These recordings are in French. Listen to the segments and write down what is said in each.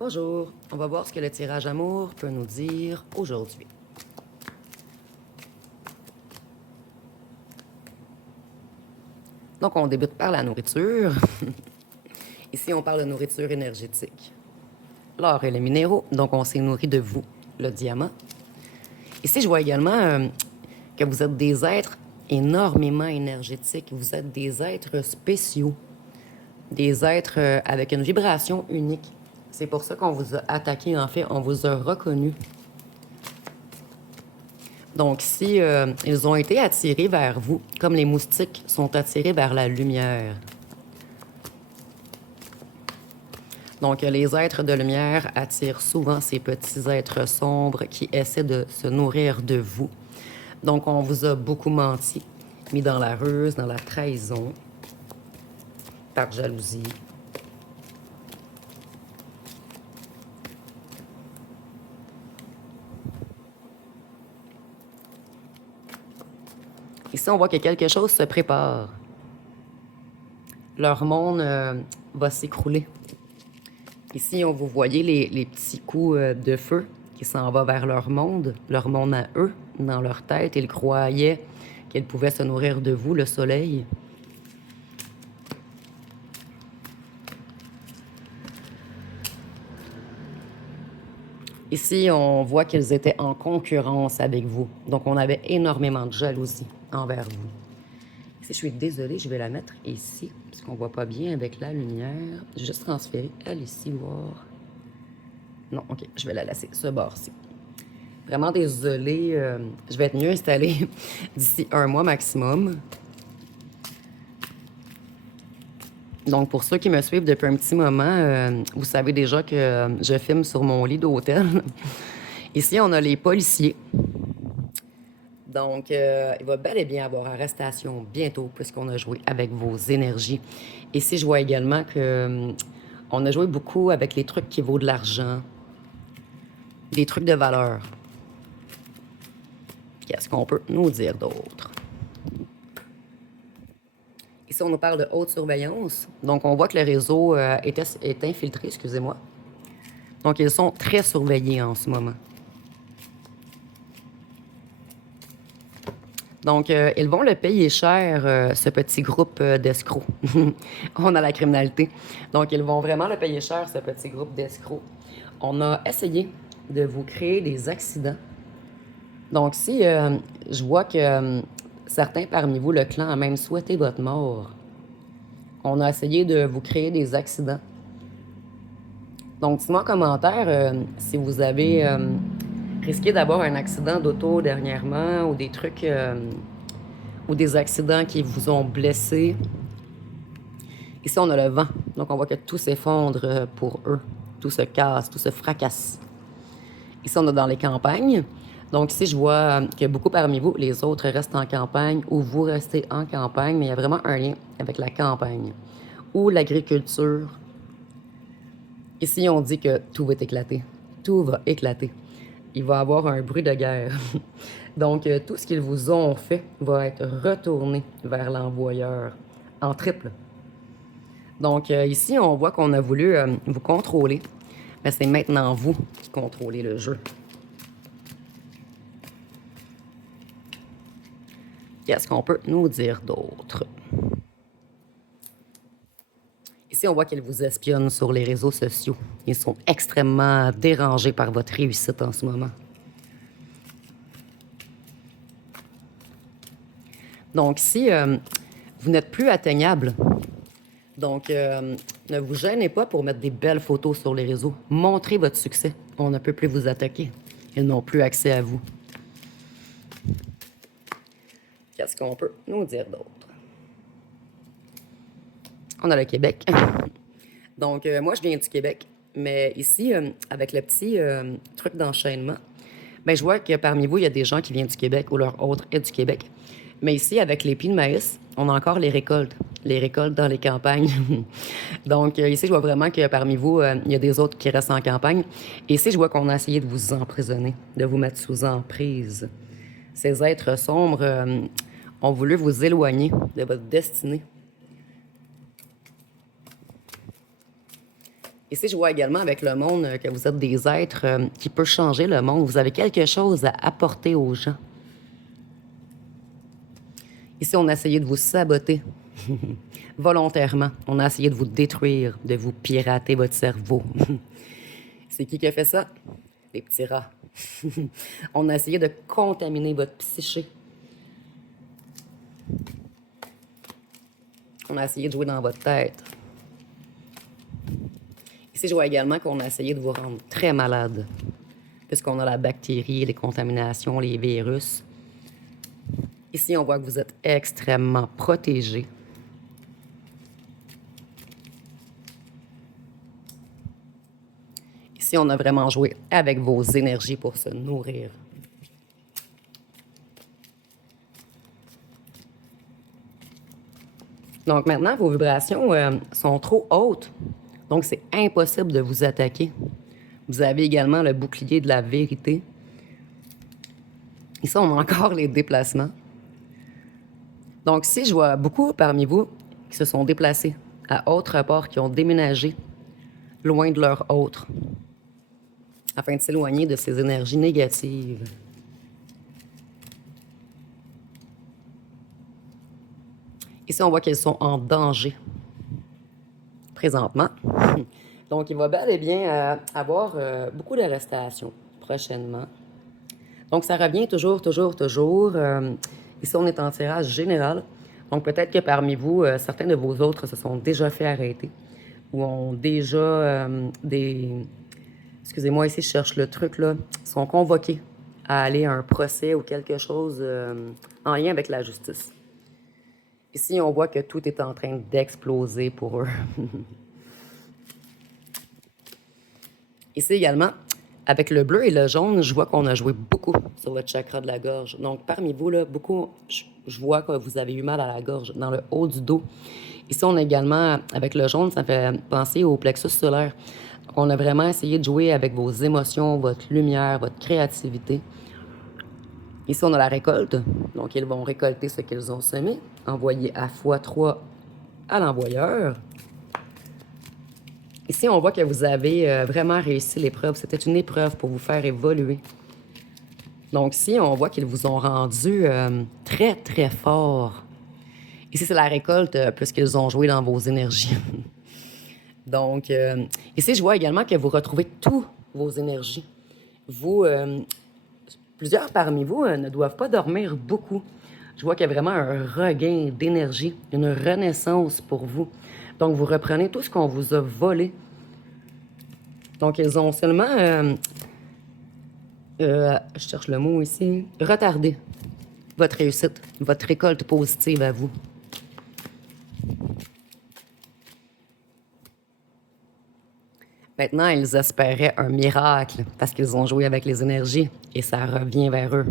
Bonjour, on va voir ce que le tirage amour peut nous dire aujourd'hui. Donc, on débute par la nourriture. Ici, on parle de nourriture énergétique. L'or et les minéraux, donc on s'est nourri de vous, le diamant. Ici, je vois également que vous êtes des êtres énormément énergétiques. Vous êtes des êtres spéciaux, des êtres avec une vibration unique. C'est pour ça qu'on vous a attaqué, en fait, on vous a reconnu. Donc, si ils ont été attirés vers vous, comme les moustiques sont attirés vers la lumière. Donc, les êtres de lumière attirent souvent ces petits êtres sombres qui essaient de se nourrir de vous. Donc, on vous a beaucoup menti, mis dans la ruse, dans la trahison, par jalousie. Ici, on voit que quelque chose se prépare. Leur monde va s'écrouler. Ici, on vous voyez les petits coups de feu qui s'en vont vers leur monde à eux, dans leur tête. Ils croyaient qu'ils pouvaient se nourrir de vous, le soleil. Ici, on voit qu'ils étaient en concurrence avec vous. Donc, on avait énormément de jalousie envers vous. Ici, je suis désolée, je vais la mettre ici, parce qu'on ne voit pas bien avec la lumière. Je vais juste transférer elle ici, voir. Non, OK, je vais la laisser, ce bord-ci. Vraiment désolée, je vais être mieux installée d'ici 1 mois maximum. Donc, pour ceux qui me suivent depuis un petit moment, vous savez déjà que je filme sur mon lit d'hôtel. Ici, on a les policiers. Donc, il va bel et bien avoir arrestation bientôt, puisqu'on a joué avec vos énergies. Ici, je vois également que on a joué beaucoup avec les trucs qui vaut de l'argent, des trucs de valeur. Qu'est-ce qu'on peut nous dire d'autre? Ici, on nous parle de haute surveillance. Donc, on voit que le réseau est infiltré, excusez-moi. Donc, ils sont très surveillés en ce moment. Donc, ils vont le payer cher, ce petit groupe d'escrocs. On a la criminalité. Donc, ils vont vraiment le payer cher, ce petit groupe d'escrocs. On a essayé de vous créer des accidents. Donc, si je vois que certains parmi vous, le clan, a même souhaité votre mort, on a essayé de vous créer des accidents. Donc, dites-moi en commentaire si vous avez risqué d'avoir un accident d'auto dernièrement ou des trucs ou des accidents qui vous ont blessé. Ici, on a le vent. Donc, on voit que tout s'effondre pour eux. Tout se casse, tout se fracasse. Ici, on est dans les campagnes. Donc, ici, je vois que beaucoup parmi vous, les autres restent en campagne ou vous restez en campagne, mais il y a vraiment un lien avec la campagne ou l'agriculture. Ici, on dit que tout va éclater. Tout va éclater. Il va y avoir un bruit de guerre. Donc, tout ce qu'ils vous ont fait va être retourné vers l'envoyeur en triple. Donc, ici, on voit qu'on a voulu vous contrôler. Mais c'est maintenant vous qui contrôlez le jeu. Qu'est-ce qu'on peut nous dire d'autre? Ici, on voit qu'ils vous espionnent sur les réseaux sociaux. Ils sont extrêmement dérangés par votre réussite en ce moment. Donc, si vous n'êtes plus atteignable, donc ne vous gênez pas pour mettre des belles photos sur les réseaux. Montrez votre succès. On ne peut plus vous attaquer. Ils n'ont plus accès à vous. Qu'est-ce qu'on peut nous dire d'autre? On a le Québec. Donc, moi, je viens du Québec. Mais ici, avec le petit truc d'enchaînement, ben, je vois que parmi vous, il y a des gens qui viennent du Québec ou leur autre est du Québec. Mais ici, avec les pis de maïs, on a encore les récoltes dans les campagnes. Donc, ici, je vois vraiment que parmi vous, il y a des autres qui restent en campagne. Et ici, je vois qu'on a essayé de vous emprisonner, de vous mettre sous emprise. Ces êtres sombres ont voulu vous éloigner de votre destinée. Ici, je vois également avec le monde que vous êtes des êtres qui peuvent changer le monde. Vous avez quelque chose à apporter aux gens. Ici, on a essayé de vous saboter volontairement. On a essayé de vous détruire, de vous pirater votre cerveau. C'est qui a fait ça? Les petits rats. On a essayé de contaminer votre psyché. On a essayé de jouer dans votre tête. Ici, je vois également qu'on a essayé de vous rendre très malade, puisqu'on a la bactérie, les contaminations, les virus. Ici, on voit que vous êtes extrêmement protégé. Ici, on a vraiment joué avec vos énergies pour se nourrir. Donc maintenant, vos vibrations sont trop hautes. Donc c'est impossible de vous attaquer. Vous avez également le bouclier de la vérité. Ici, on a encore les déplacements. Donc si je vois beaucoup parmi vous qui se sont déplacés à autre part, qui ont déménagé loin de leur autre, afin de s'éloigner de ces énergies négatives. Ici, on voit qu'elles sont en danger présentement. Donc, il va bel et bien avoir beaucoup d'arrestations prochainement. Donc, ça revient toujours. Ici, on est en tirage général. Donc, peut-être que parmi vous, certains de vos autres se sont déjà fait arrêter ou ont déjà des... Excusez-moi, ici, je cherche le truc, là. Sont convoqués à aller à un procès ou quelque chose en lien avec la justice. Ici, on voit que tout est en train d'exploser pour eux. Ici également, avec le bleu et le jaune, je vois qu'on a joué beaucoup sur votre chakra de la gorge. Donc, parmi vous, là, beaucoup, je vois que vous avez eu mal à la gorge, dans le haut du dos. Ici, on a également, avec le jaune, ça fait penser au plexus solaire. Donc, on a vraiment essayé de jouer avec vos émotions, votre lumière, votre créativité. Ici, on a la récolte. Donc, ils vont récolter ce qu'ils ont semé, envoyer à x3 à l'envoyeur. Ici, on voit que vous avez vraiment réussi l'épreuve. C'était une épreuve pour vous faire évoluer. Donc, ici, on voit qu'ils vous ont rendu très, très fort. Ici, c'est la récolte puisqu'ils ont joué dans vos énergies. Donc, ici, je vois également que vous retrouvez toutes vos énergies. Vous, plusieurs parmi vous ne doivent pas dormir beaucoup. Je vois qu'il y a vraiment un regain d'énergie, une renaissance pour vous. Donc, vous reprenez tout ce qu'on vous a volé. Donc, ils ont seulement, je cherche le mot ici, retardé votre réussite, votre récolte positive à vous. Maintenant, ils espéraient un miracle parce qu'ils ont joué avec les énergies et ça revient vers eux.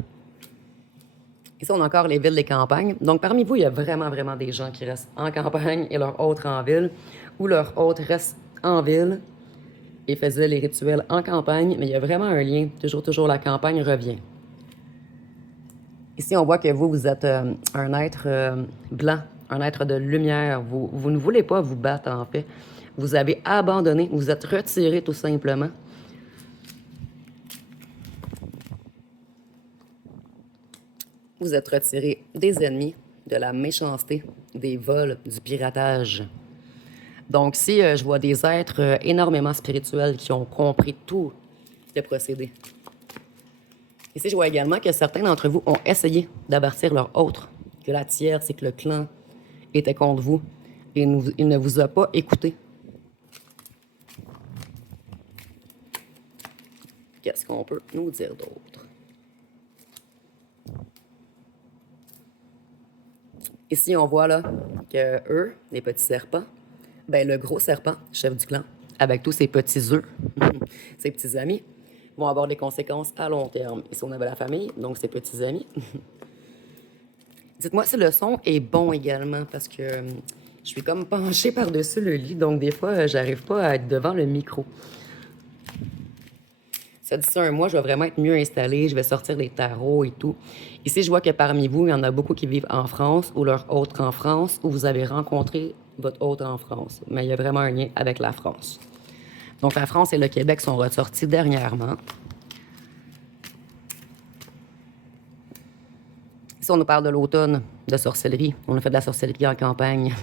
Ici, on a encore les villes, les campagnes. Donc, parmi vous, il y a vraiment, vraiment des gens qui restent en campagne et leurs autres en ville, ou leurs autres restent en ville et faisaient les rituels en campagne, mais il y a vraiment un lien. Toujours, la campagne revient. Ici, on voit que vous êtes un être blanc, un être de lumière. Vous ne voulez pas vous battre, en fait. Vous avez abandonné, vous êtes retiré tout simplement. Vous êtes retiré des ennemis, de la méchanceté, des vols, du piratage. Donc, si je vois des êtres énormément spirituels qui ont compris tout le procédé. Ici, je vois également que certains d'entre vous ont essayé d'avertir leur autre, que la tierce et que le clan étaient contre vous, et il ne vous a pas écouté. Qu'est-ce qu'on peut nous dire d'autre? Ici, on voit là que eux, les petits serpents, ben le gros serpent, chef du clan, avec tous ses petits œufs, ses petits amis, vont avoir des conséquences à long terme. Ici, on avait la famille, donc ses petits amis. Dites-moi si le son est bon également, parce que je suis comme penchée par-dessus le lit, donc des fois, j'arrive pas à être devant le micro. Ça, d'ici un mois, je vais vraiment être mieux installée, je vais sortir des tarots et tout. Ici, je vois que parmi vous, il y en a beaucoup qui vivent en France ou leur autre en France, ou vous avez rencontré votre autre en France. Mais il y a vraiment un lien avec la France. Donc, la France et le Québec sont ressortis dernièrement. Ici, on nous parle de l'automne, de sorcellerie. On a fait de la sorcellerie en campagne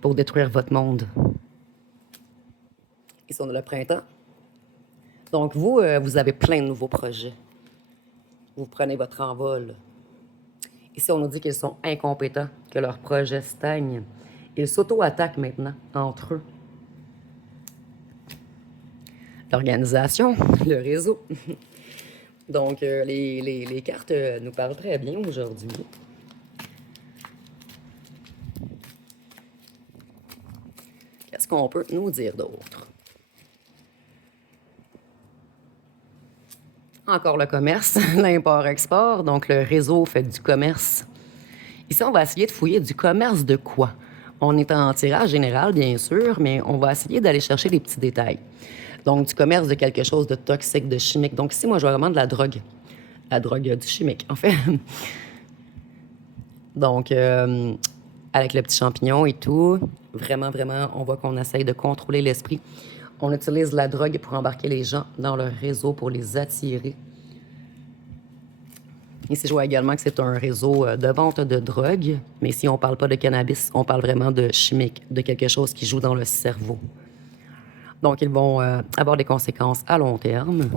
pour détruire votre monde. Ici, on a le printemps. Donc, vous, vous avez plein de nouveaux projets. Vous prenez votre envol. Ici, on nous dit qu'ils sont incompétents, que leurs projets stagnent. Ils s'auto-attaquent maintenant, entre eux. L'organisation, le réseau. Donc, les cartes nous parlent très bien aujourd'hui. Qu'est-ce qu'on peut nous dire d'autre? Encore le commerce, l'import-export, donc le réseau fait du commerce. Ici, on va essayer de fouiller du commerce de quoi? On est en tirage général, bien sûr, mais on va essayer d'aller chercher des petits détails. Donc, du commerce de quelque chose de toxique, de chimique. Donc, ici, moi, je vois vraiment de la drogue. La drogue du chimique, en fait. Donc, avec le petit champignon et tout, vraiment, vraiment, on voit qu'on essaye de contrôler l'esprit. On utilise la drogue pour embarquer les gens dans le réseau, pour les attirer. Ici, je vois également que c'est un réseau de vente de drogue, mais ici, on ne parle pas de cannabis, on parle vraiment de chimique, de quelque chose qui joue dans le cerveau. Donc, ils vont avoir des conséquences à long terme.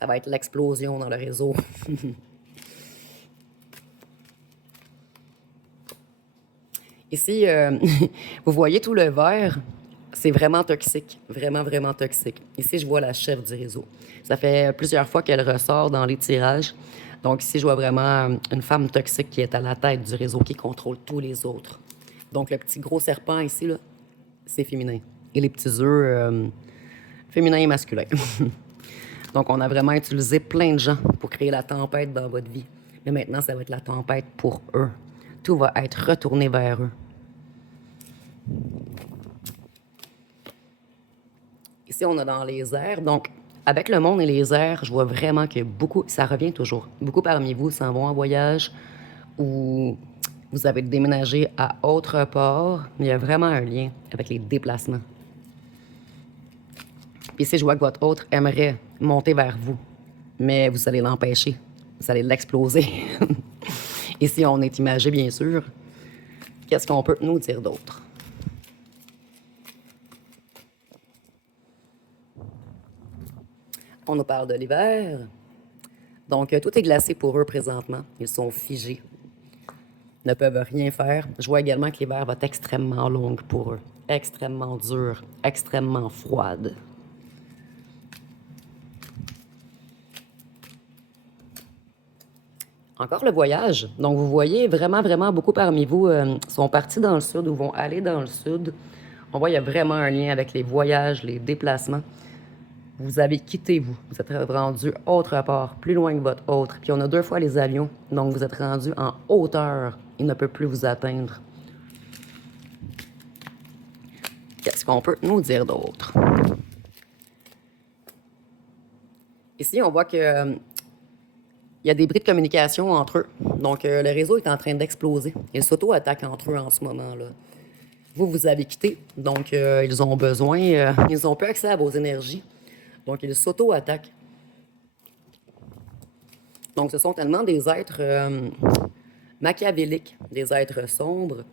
Ça va être l'explosion dans le réseau. Ici, vous voyez tout le vert, c'est vraiment toxique, vraiment, vraiment toxique. Ici, je vois la chef du réseau. Ça fait plusieurs fois qu'elle ressort dans les tirages. Donc ici, je vois vraiment une femme toxique qui est à la tête du réseau, qui contrôle tous les autres. Donc le petit gros serpent ici, là, c'est féminin. Et les petits œufs, féminins et masculins. Donc on a vraiment utilisé plein de gens pour créer la tempête dans votre vie. Mais maintenant, ça va être la tempête pour eux. Tout va être retourné vers eux. Ici, on a dans les airs. Donc, avec le monde et les airs, je vois vraiment que beaucoup, ça revient toujours. Beaucoup parmi vous s'en vont en voyage ou vous avez déménagé à autre part. Il y a vraiment un lien avec les déplacements. Puis ici, je vois que votre autre aimerait monter vers vous, mais vous allez l'empêcher. Vous allez l'exploser. Ici, on est imagé, bien sûr. Qu'est-ce qu'on peut nous dire d'autre? On nous parle de l'hiver. Donc, tout est glacé pour eux présentement. Ils sont figés. Ne peuvent rien faire. Je vois également que l'hiver va être extrêmement long pour eux. Extrêmement dur, extrêmement froide. Encore le voyage. Donc, vous voyez vraiment, vraiment beaucoup parmi vous sont partis dans le sud ou vont aller dans le sud. On voit qu'il y a vraiment un lien avec les voyages, les déplacements. Vous avez quitté, vous. Vous êtes rendu autre part, plus loin que votre autre. Puis on a 2 fois les avions, donc vous êtes rendu en hauteur. Il ne peut plus vous atteindre. Qu'est-ce qu'on peut nous dire d'autre? Ici, on voit que il y a des bris de communication entre eux. Donc, le réseau est en train d'exploser. Ils s'auto-attaquent entre eux en ce moment-là. Vous, vous avez quitté, donc ils ont besoin, ils n'ont plus accès à vos énergies. Donc, ils s'auto-attaquent. Donc, ce sont tellement des êtres machiavéliques, des êtres sombres,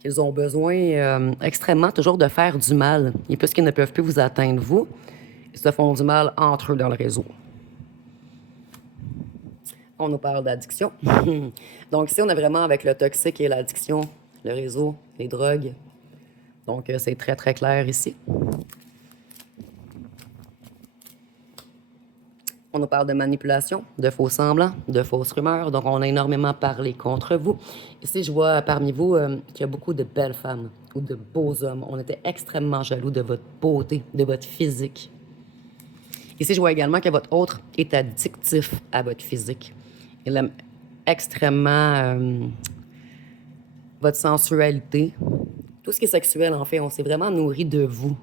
qu'ils ont besoin extrêmement toujours de faire du mal. Et puisqu'ils ne peuvent plus vous atteindre, vous, ils se font du mal entre eux dans le réseau. On nous parle d'addiction. Donc, ici, on est vraiment avec le toxique et l'addiction, le réseau, les drogues. Donc, c'est très, très clair ici. On nous parle de manipulation, de faux semblants, de fausses rumeurs. Donc, on a énormément parlé contre vous. Ici, je vois parmi vous qu'il y a beaucoup de belles femmes ou de beaux hommes. On était extrêmement jaloux de votre beauté, de votre physique. Ici, je vois également que votre autre est addictif à votre physique. Il aime extrêmement votre sensualité. Tout ce qui est sexuel, en fait, on s'est vraiment nourri de vous.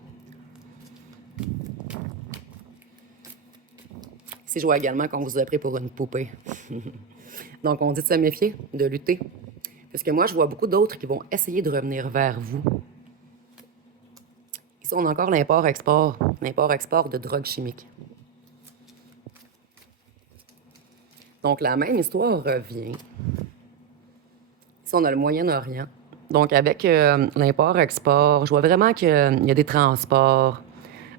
Ici, je vois également qu'on vous a pris pour une poupée. Donc, on dit de se méfier, de lutter. Parce que moi, je vois beaucoup d'autres qui vont essayer de revenir vers vous. Ici, on a encore l'import-export de drogues chimiques. Donc, la même histoire revient. Ici, on a le Moyen-Orient. Donc, avec l'import-export, je vois vraiment qu'il y a des transports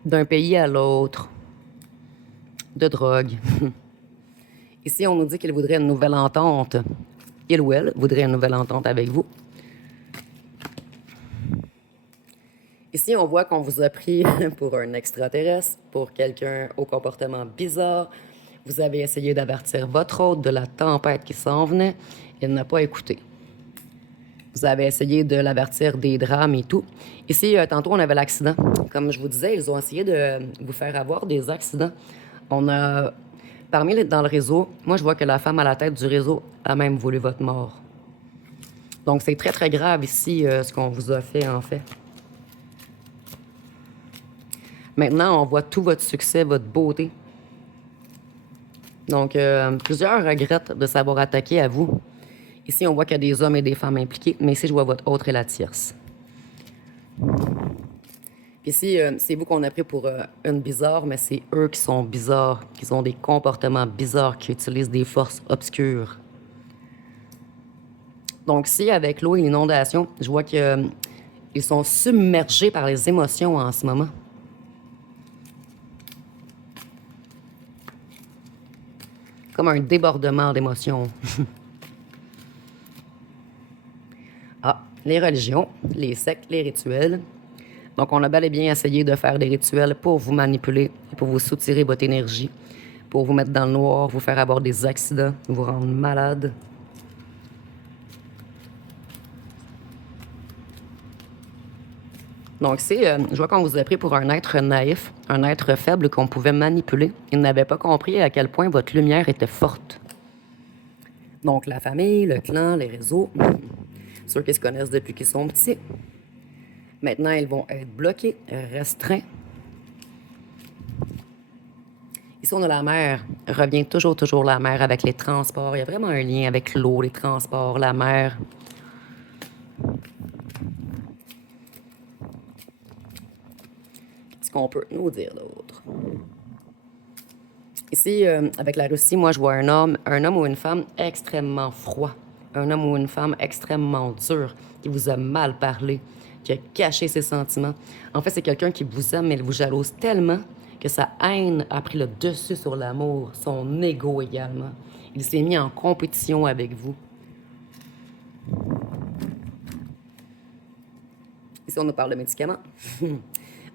d'un pays à l'autre de drogue. Ici, on nous dit qu'il voudrait une nouvelle entente. Il ou elle voudrait une nouvelle entente avec vous. Ici, on voit qu'on vous a pris pour un extraterrestre, pour quelqu'un au comportement bizarre. Vous avez essayé d'avertir votre hôte de la tempête qui s'en venait. Il n'a pas écouté. Vous avez essayé de l'avertir des drames et tout. Ici, tantôt, on avait l'accident. Comme je vous disais, ils ont essayé de vous faire avoir des accidents. On a, dans le réseau, moi, je vois que la femme à la tête du réseau a même voulu votre mort. Donc, c'est très, très grave ici, ce qu'on vous a fait, en fait. Maintenant, on voit tout votre succès, votre beauté. Donc, plusieurs regrettent de s'avoir attaqué à vous. Ici, on voit qu'il y a des hommes et des femmes impliqués, mais ici, je vois votre autre et la tierce. Ici, c'est vous qu'on a pris pour une bizarre, mais c'est eux qui sont bizarres, qui ont des comportements bizarres, qui utilisent des forces obscures. Donc, ici, avec l'eau et l'inondation, je vois qu'ils sont submergés par les émotions en ce moment. Comme un débordement d'émotions. Ah, les religions, les sectes, les rituels. Donc, on a bel et bien essayé de faire des rituels pour vous manipuler, pour vous soutirer votre énergie, pour vous mettre dans le noir, vous faire avoir des accidents, vous rendre malade. Donc, je vois qu'on vous a pris pour un être naïf, un être faible qu'on pouvait manipuler. Il n'avait pas compris à quel point votre lumière était forte. Donc, la famille, le clan, les réseaux, ceux qui se connaissent depuis qu'ils sont petits. Maintenant, ils vont être bloqués, restreints. Ici, on a la mer. Revient toujours la mer avec les transports. Il y a vraiment un lien avec l'eau, les transports, la mer. Qu'est-ce qu'on peut nous dire d'autre? Ici, avec la Russie, moi, je vois un homme ou une femme extrêmement froid. Un homme ou une femme extrêmement dur, qui vous a mal parlé, qui a caché ses sentiments. En fait, c'est quelqu'un qui vous aime, mais il vous jalouse tellement que sa haine a pris le dessus sur l'amour, son ego également. Il s'est mis en compétition avec vous. Ici, on nous parle de médicaments.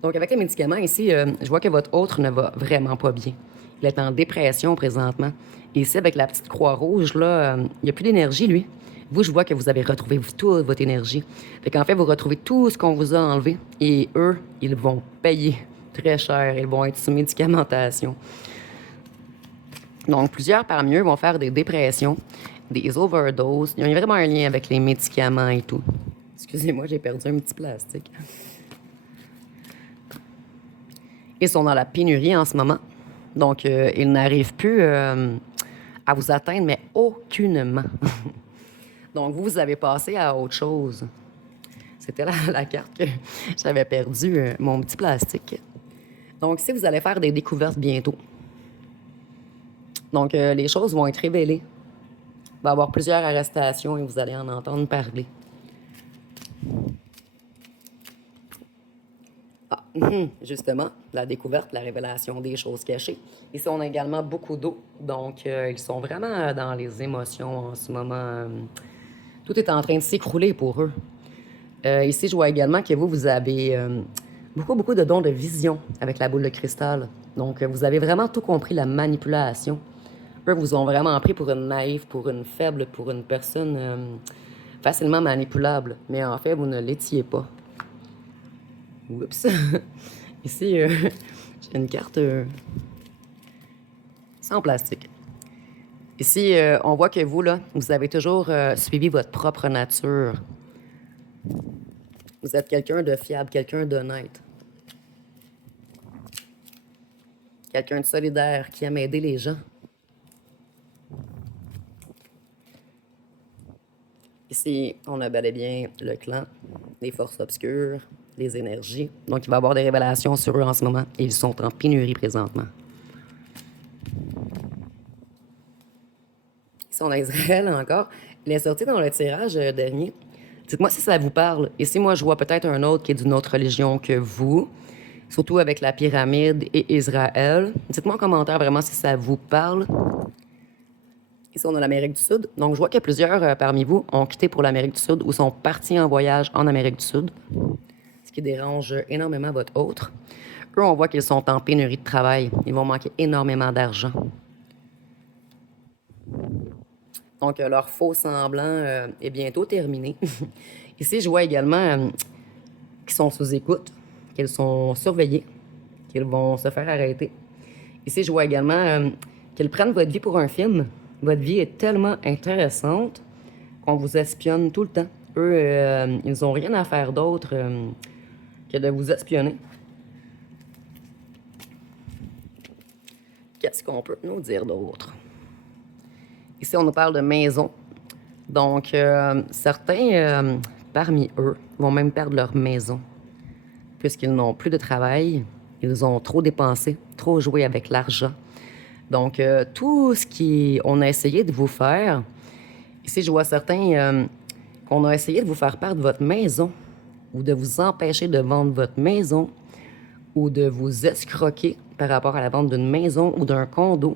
Donc, avec les médicaments, ici, je vois que votre autre ne va vraiment pas bien. Il est en dépression présentement. Et ici, avec la petite croix rouge, là, il n'y a plus d'énergie, lui. Vous, je vois que vous avez retrouvé toute votre énergie. Fait qu'en fait, vous retrouvez tout ce qu'on vous a enlevé. Et eux, ils vont payer très cher. Ils vont être sous médicamentation. Donc, plusieurs parmi eux vont faire des dépressions, des overdoses. Il y a vraiment un lien avec les médicaments et tout. Excusez-moi, j'ai perdu un petit plastique. Ils sont dans la pénurie en ce moment. Donc, ils n'arrivent plus à vous atteindre, mais aucunement. Donc, vous avez passé à autre chose. C'était la carte que j'avais perdu, mon petit plastique. Donc, ici, vous allez faire des découvertes bientôt. Donc, les choses vont être révélées. Il va y avoir plusieurs arrestations et vous allez en entendre parler. Ah, justement, la découverte, la révélation des choses cachées. Ici, on a également beaucoup d'eau. Donc, ils sont vraiment dans les émotions en ce moment. Tout est en train de s'écrouler pour eux. Ici, je vois également que vous avez beaucoup de dons de vision avec la boule de cristal. Donc, vous avez vraiment tout compris, la manipulation. Eux vous ont vraiment pris pour une naïve, pour une faible, pour une personne facilement manipulable. Mais en fait, vous ne l'étiez pas. Oups. Ici, j'ai une carte sans plastique. Ici, on voit que vous, là, vous avez toujours suivi votre propre nature. Vous êtes quelqu'un de fiable, quelqu'un d'honnête. Quelqu'un de solidaire qui aime aider les gens. Ici, on a bel et bien le clan, les forces obscures, les énergies. Donc, il va y avoir des révélations sur eux en ce moment. Et ils sont en pénurie présentement. Ici, on a Israël encore. Il est sorti dans le tirage dernier. Dites-moi si ça vous parle. Ici, moi, je vois peut-être un autre qui est d'une autre religion que vous, surtout avec la pyramide et Israël. Dites-moi en commentaire vraiment si ça vous parle. Ici, on a l'Amérique du Sud. Donc, je vois que plusieurs parmi vous ont quitté pour l'Amérique du Sud ou sont partis en voyage en Amérique du Sud, ce qui dérange énormément votre autre. Eux, on voit qu'ils sont en pénurie de travail. Ils vont manquer énormément d'argent. Donc, leur faux semblant est bientôt terminé. Ici, je vois également qu'ils sont sous écoute, qu'ils sont surveillés, qu'ils vont se faire arrêter. Ici, je vois également qu'ils prennent votre vie pour un film. Votre vie est tellement intéressante qu'on vous espionne tout le temps. Eux, ils n'ont rien à faire d'autre que de vous espionner. Qu'est-ce qu'on peut nous dire d'autre? Ici, on nous parle de maison. Donc, certains parmi eux vont même perdre leur maison puisqu'ils n'ont plus de travail. Ils ont trop dépensé, trop joué avec l'argent. Donc, tout ce qu'on a essayé de vous faire, ici, je vois certains qu'on a essayé de vous faire perdre votre maison ou de vous empêcher de vendre votre maison ou de vous escroquer par rapport à la vente d'une maison ou d'un condo.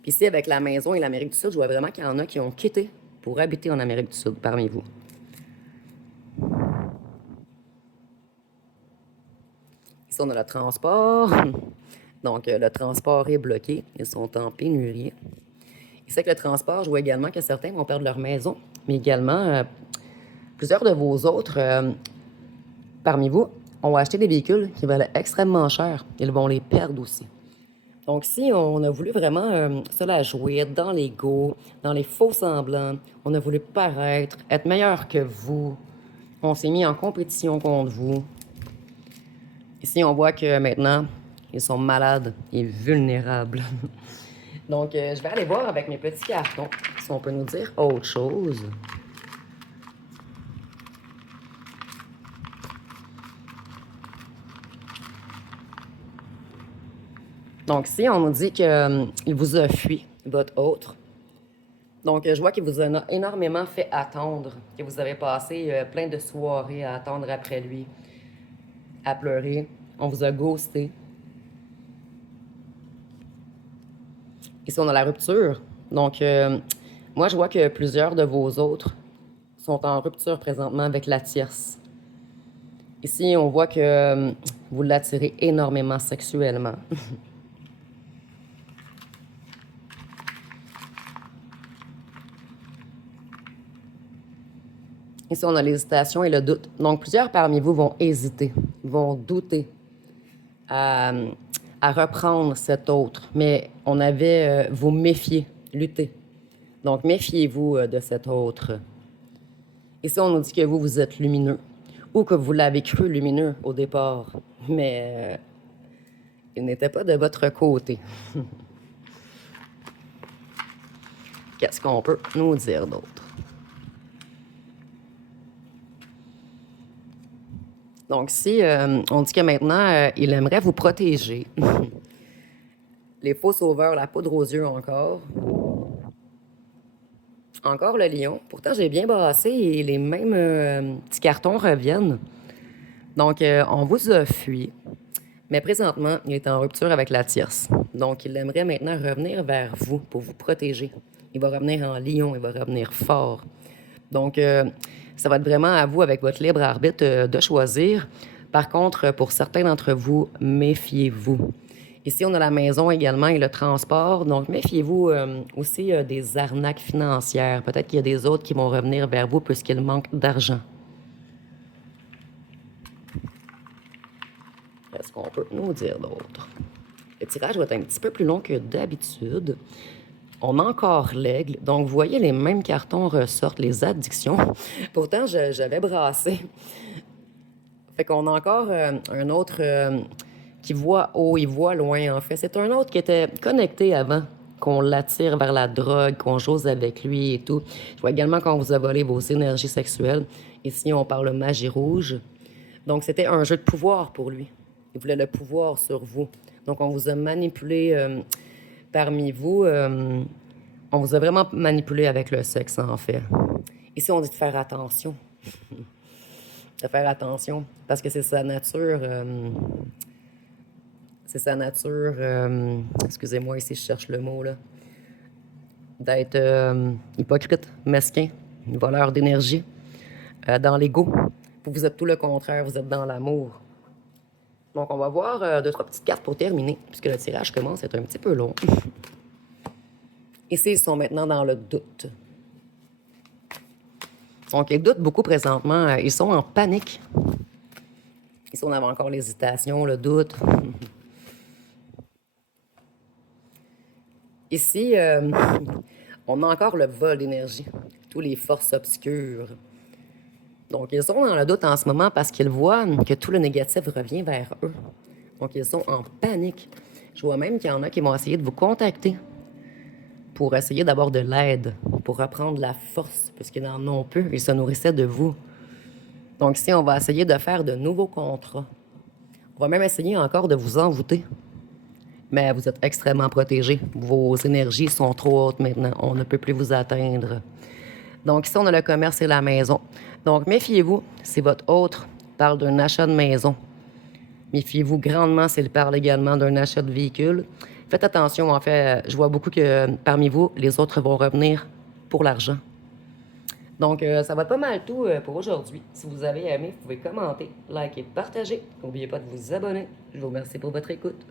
Puis ici, avec la maison et l'Amérique du Sud, je vois vraiment qu'il y en a qui ont quitté pour habiter en Amérique du Sud parmi vous. Ici, on a le transport. Donc, le transport est bloqué. Ils sont en pénurie. Ici, avec le transport, je vois également que certains vont perdre leur maison, mais également plusieurs de vos autres parmi vous ont acheté des véhicules qui valent extrêmement cher. Ils vont les perdre aussi. Donc, si on a voulu vraiment se la jouer dans l'ego, dans les faux semblants, on a voulu paraître, être meilleur que vous, on s'est mis en compétition contre vous. Ici, on voit que maintenant, ils sont malades et vulnérables. Donc, je vais aller voir avec mes petits cartons si on peut nous dire autre chose. Donc, si on nous dit qu'il vous a fui, votre autre, donc je vois qu'il vous a énormément fait attendre, que vous avez passé plein de soirées à attendre après lui, à pleurer. On vous a ghosté. Ici, on a la rupture. Donc, moi, je vois que plusieurs de vos autres sont en rupture présentement avec la tierce. Ici, on voit que vous l'attirez énormément sexuellement. Ici, on a l'hésitation et le doute. Donc, plusieurs parmi vous vont hésiter, vont douter à reprendre cet autre. Mais on avait vous méfier, lutter. Donc, méfiez-vous de cet autre. Ici, on nous dit que vous, vous êtes lumineux ou que vous l'avez cru lumineux au départ, mais il n'était pas de votre côté. Qu'est-ce qu'on peut nous dire d'autre? Donc, si on dit que maintenant, il aimerait vous protéger. Les faux sauveurs, la poudre aux yeux encore. Encore le lion. Pourtant, j'ai bien brassé et les mêmes petits cartons reviennent. Donc, on vous a fui. Mais présentement, il est en rupture avec la tierce. Donc, il aimerait maintenant revenir vers vous pour vous protéger. Il va revenir en lion, il va revenir fort. Donc, ça va être vraiment à vous, avec votre libre arbitre, de choisir. Par contre, pour certains d'entre vous, méfiez-vous. Ici, on a la maison également et le transport. Donc, méfiez-vous aussi des arnaques financières. Peut-être qu'il y a des autres qui vont revenir vers vous puisqu'ils manquent d'argent. Qu'est-ce qu'on peut nous dire d'autre? Le tirage va être un petit peu plus long que d'habitude. On a encore l'aigle. Donc, vous voyez, les mêmes cartons ressortent, les addictions. Pourtant, j'avais brassé. Fait qu'on a encore un autre qui voit haut, il voit loin, en fait. C'est un autre qui était connecté avant, qu'on l'attire vers la drogue, qu'on jose avec lui et tout. Je vois également qu'on vous a volé vos énergies sexuelles. Ici, on parle de magie rouge. Donc, c'était un jeu de pouvoir pour lui. Il voulait le pouvoir sur vous. Donc, on vous a manipulé parmi vous. On vous a vraiment manipulé avec le sexe, en fait. Ici, on dit de faire attention. De faire attention. Parce que c'est sa nature. C'est sa nature. Excusez-moi, ici, je cherche le mot, là. D'être hypocrite, mesquin, voleur d'énergie, dans l'ego. Vous êtes tout le contraire, vous êtes dans l'amour. Donc, on va voir deux, trois petites cartes pour terminer, puisque le tirage commence à être un petit peu long. Ici, ils sont maintenant dans le doute. Donc, ils doutent beaucoup présentement. Ils sont en panique. Ici, on avait encore l'hésitation, le doute. Ici, on a encore le vol d'énergie, toutes les forces obscures. Donc, ils sont dans le doute en ce moment parce qu'ils voient que tout le négatif revient vers eux. Donc, ils sont en panique. Je vois même qu'il y en a qui vont essayer de vous contacter pour essayer d'avoir de l'aide, pour reprendre la force, puisqu'ils n'en ont peu. Ils se nourrissaient de vous. Donc, ici, on va essayer de faire de nouveaux contrats. On va même essayer encore de vous envoûter. Mais vous êtes extrêmement protégés. Vos énergies sont trop hautes maintenant. On ne peut plus vous atteindre. Donc, ici, on a le commerce et la maison. Donc, méfiez-vous si votre autre parle d'un achat de maison. Méfiez-vous grandement s'il parle également d'un achat de véhicule. Faites attention, en fait, je vois beaucoup que parmi vous, les autres vont revenir pour l'argent. Donc, ça va être pas mal tout pour aujourd'hui. Si vous avez aimé, vous pouvez commenter, liker, partager. N'oubliez pas de vous abonner. Je vous remercie pour votre écoute.